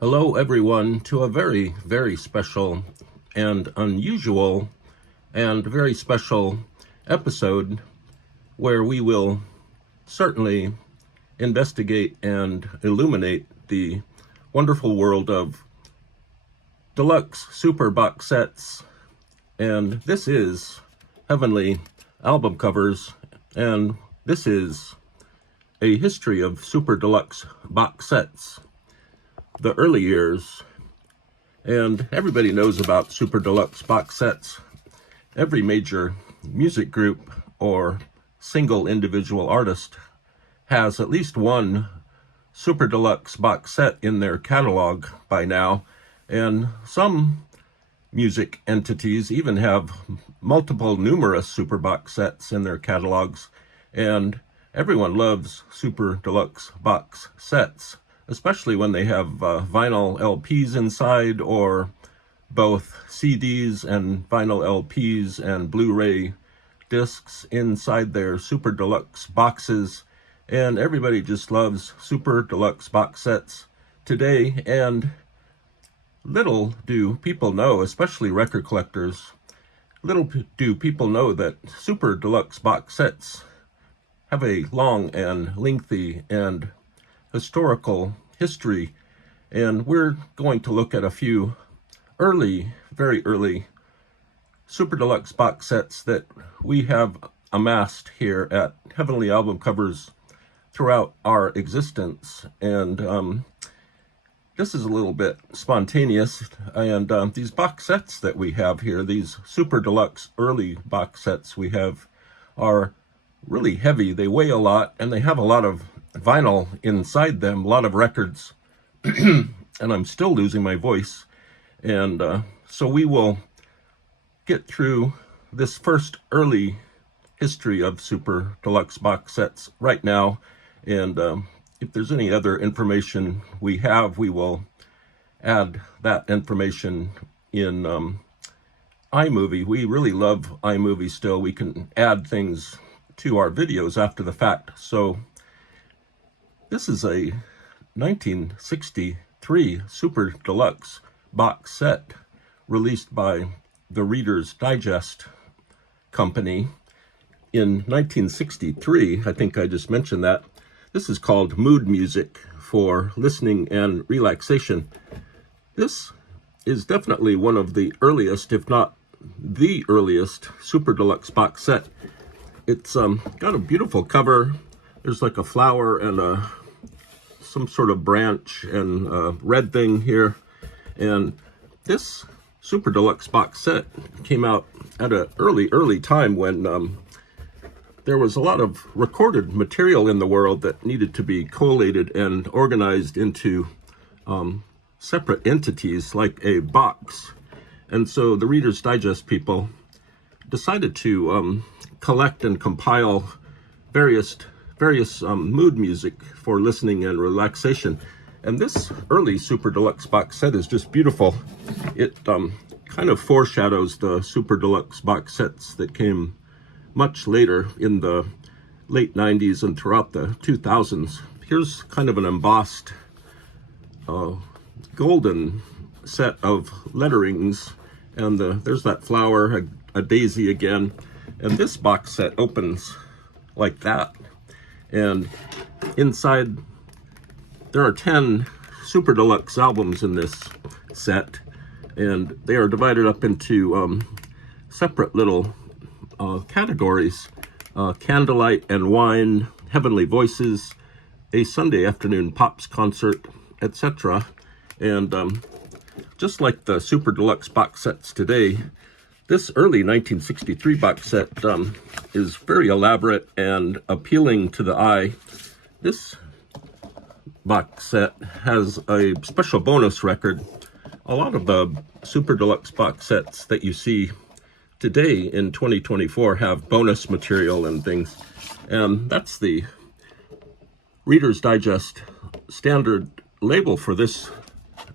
Hello everyone to a very, very special and unusual and very special episode where we will certainly investigate and illuminate the wonderful world of deluxe super box sets. And this is Heavenly album covers, and this is a history of super deluxe box sets. The early years, and everybody knows about super deluxe box sets. Every major music group or single individual artist has at least one super deluxe box set in their catalog by now, and some music entities even have multiple numerous super box sets in their catalogs, and everyone loves super deluxe box sets, especially when they have vinyl LPs inside, or both CDs and vinyl LPs and Blu-ray discs inside their super deluxe boxes. And everybody just loves super deluxe box sets today. And little do people know, especially record collectors, little do people know that super deluxe box sets have a long and lengthy and historical history, and we're going to look at a few early, very early super deluxe box sets that we have amassed here at Heavenly Album Covers throughout our existence. And this is a little bit spontaneous, and these box sets that we have here, these super deluxe early box sets we have, are really heavy. They weigh a lot, and they have a lot of vinyl inside them, a lot of records. And I'm still losing my voice. And so we will get through this first early history of super deluxe box sets right now. And if there's any other information we have, we will add that information in iMovie. We really love iMovie still. We can add things to our videos after the fact. So this is a 1963 super deluxe box set released by the Reader's Digest Company in 1963. I think I just mentioned that. This is called Mood Music for Listening and Relaxation. This is definitely one of the earliest, if not the earliest, super deluxe box set. It's got a beautiful cover. There's like a flower and some sort of branch and a red thing here. And this super deluxe box set came out at an early time when there was a lot of recorded material in the world that needed to be collated and organized into separate entities like a box. And so the Reader's Digest people decided to collect and compile various mood music for listening and relaxation. And this early super deluxe box set is just beautiful. It kind of foreshadows the super deluxe box sets that came much later in the late 90s and throughout the 2000s. Here's kind of an embossed golden set of letterings, and there's that flower, a daisy again. And this box set opens like that. And inside, there are 10 super deluxe albums in this set, and they are divided up into separate little categories: Candlelight and Wine, Heavenly Voices, A Sunday Afternoon Pops Concert, etc. And just like the super deluxe box sets today, this early 1963 box set is very elaborate and appealing to the eye. This box set has a special bonus record. A lot of the super deluxe box sets that you see today in 2024 have bonus material and things. And that's the Reader's Digest standard label for this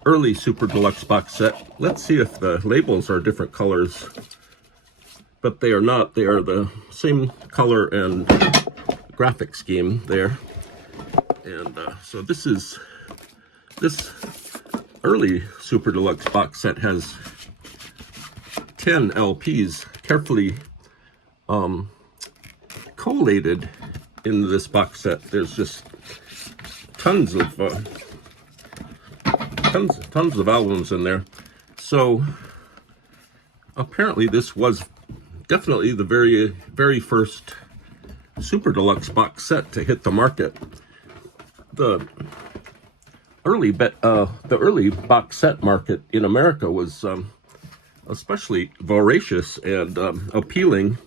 early super deluxe box set. Let's see if the labels are different colors, but they are not. They are the same color and graphic scheme there. And so this early Super Deluxe box set has 10 LPs carefully collated in this box set. There's just tons of albums in there. So apparently this was definitely the very first Super Deluxe box set to hit the market. The early box set market in America was especially voracious and appealing,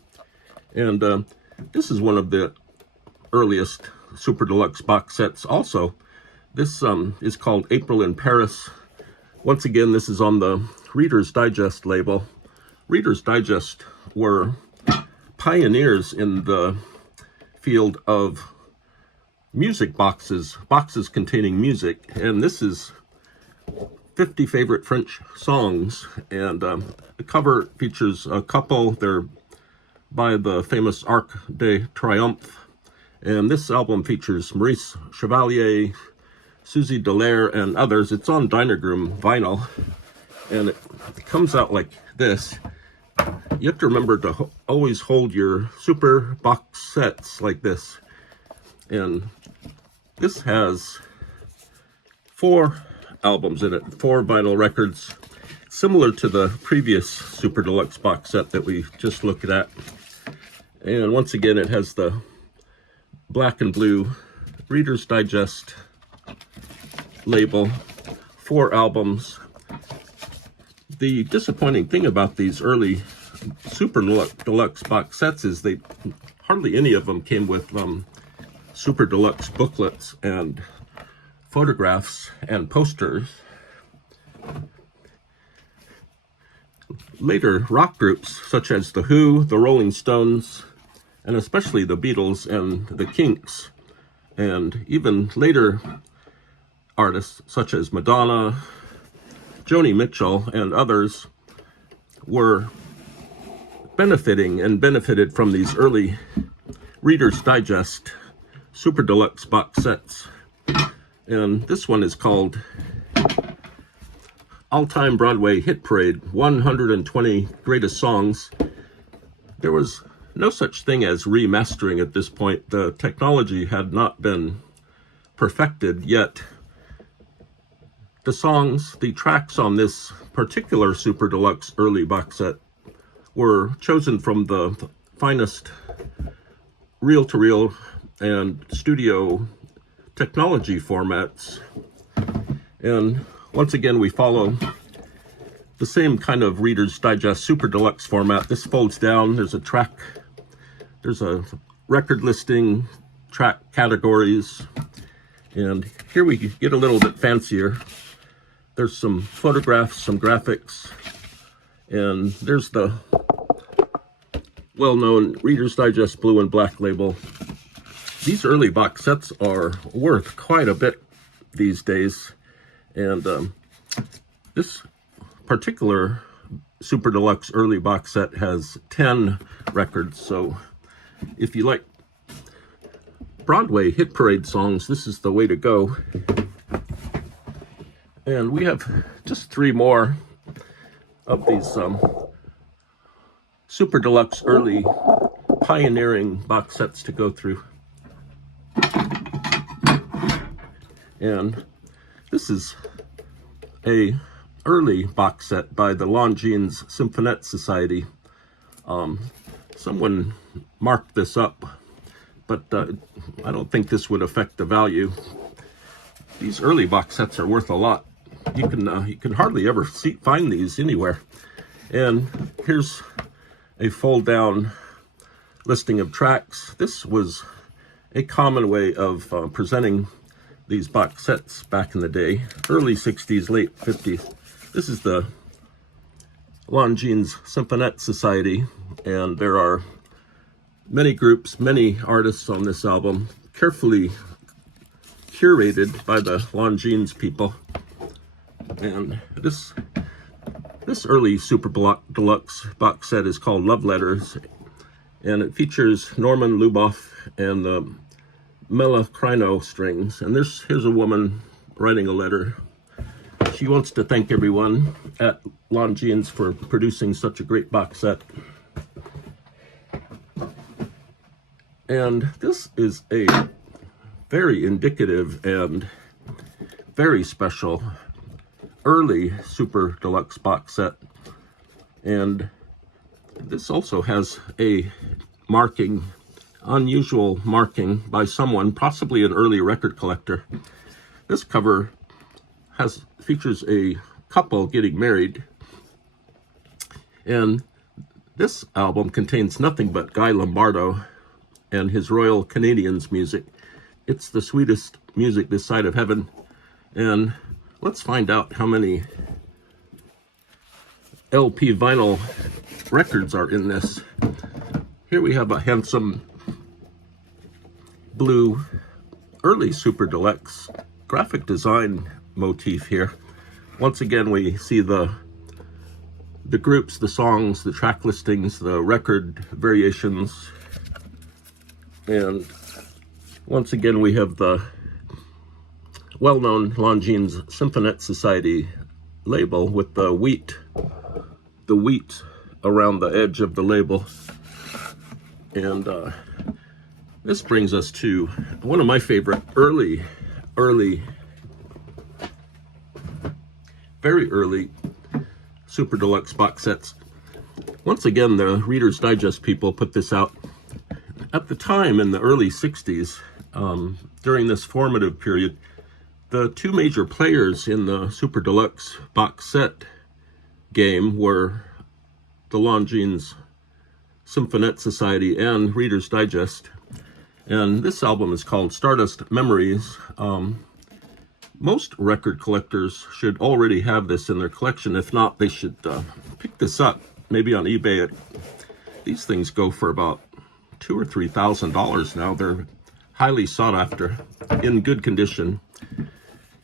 and this is one of the earliest Super Deluxe box sets also. This is called April in Paris. Once again, this is on the Reader's Digest label. Reader's Digest were pioneers in the field of music boxes containing music, and this is 50 favorite French songs, and the cover features a couple. They're by the famous Arc de Triomphe, and this album features Maurice Chevalier, Suzy Dallaire, and others. It's on Dynagram vinyl, and it comes out like this. You have to remember to always hold your super box sets like this. And this has 4 albums in it, 4 vinyl records, similar to the previous Super Deluxe box set that we just looked at. And once again, it has the black and blue Reader's Digest label, 4 albums. The disappointing thing about these early Super Deluxe box sets is hardly any of them came with Super Deluxe booklets and photographs and posters. Later rock groups such as The Who, the Rolling Stones, and especially the Beatles and the Kinks, and even later artists such as Madonna, Joni Mitchell, and others were benefited from these early Reader's Digest Super Deluxe box sets. And this one is called All-Time Broadway Hit Parade, 120 Greatest Songs. There was no such thing as remastering at this point. The technology had not been perfected yet. The tracks on this particular Super Deluxe early box set were chosen from the finest reel-to-reel and studio technology formats. And once again, we follow the same kind of Reader's Digest Super Deluxe format. This folds down. There's a record listing, track categories, and here we get a little bit fancier. There's some photographs, some graphics, and there's the well-known Reader's Digest blue and black label. These early box sets are worth quite a bit these days, and this particular Super Deluxe early box set has 10 records, so if you like Broadway hit parade songs, this is the way to go. And we have just 3 more of these Super Deluxe early pioneering box sets to go through. And this is a early box set by the Longines Symphonette Society. Someone marked this up, but I don't think this would affect the value. These early box sets are worth a lot. You can hardly ever find these anywhere. And here's a fold-down listing of tracks. This was a common way of presenting these box sets back in the day, early 60s, late 50s. This is the Longines Symphonette Society, and there are many groups, many artists on this album, carefully curated by the Longines people. And this early Super Deluxe box set is called Love Letters, and it features Norman Luboff and the Mela Crino strings. And here's a woman writing a letter. she wants to thank everyone at Longines for producing such a great box set. And this is a very indicative and very special early Super Deluxe box set. And this also has a marking, unusual marking by someone, possibly an early record collector. This cover features a couple getting married, and this album contains nothing but Guy Lombardo and his Royal Canadians music. It's the sweetest music this side of heaven. And let's find out how many LP vinyl records are in this. Here we have a handsome blue early Super Deluxe graphic design motif here. Once again, we see the groups, the songs, the track listings, the record variations, and once again we have the well-known Longines Symphonette Society label with the wheat around the edge of the label. And this brings us to one of my favorite early, very early Super Deluxe box sets. Once again, the Reader's Digest people put this out. At the time, in the early 60s, during this formative period, the two major players in the Super Deluxe box set game were the Longines Symphonette Society and Reader's Digest. And this album is called Stardust Memories. Most record collectors should already have this in their collection. If not, they should pick this up, maybe on eBay. These things go for about $2,000 or $3,000 now. They're highly sought after, in good condition.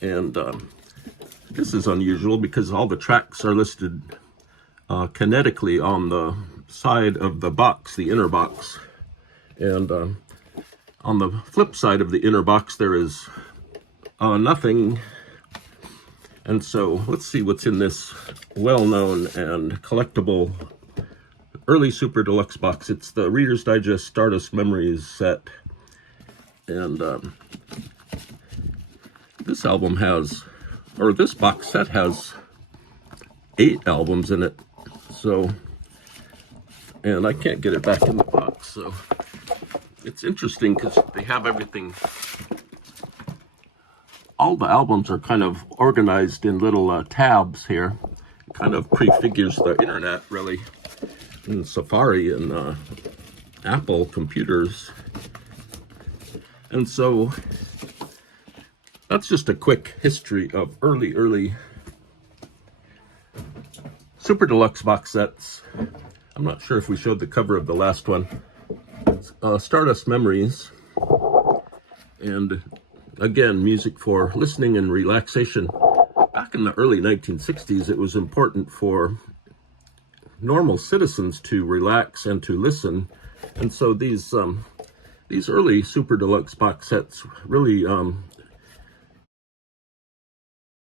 And this is unusual because all the tracks are listed kinetically on the side of the box, the inner box. And on the flip side of the inner box, there is nothing. And so let's see what's in this well-known and collectible early Super Deluxe box. It's the Reader's Digest Stardust Memories set. And this album has, or this box set has 8 albums in it. So, and I can't get it back in the box. So it's interesting because they have everything. All the albums are kind of organized in little tabs here. It kind of prefigures the internet, really, in Safari and Apple computers. And so that's just a quick history of early Super Deluxe box sets. I'm not sure if we showed the cover of the last one. Stardust Memories. And again, music for listening and relaxation. Back in the early 1960s, it was important for normal citizens to relax and to listen. And so these early Super Deluxe box sets really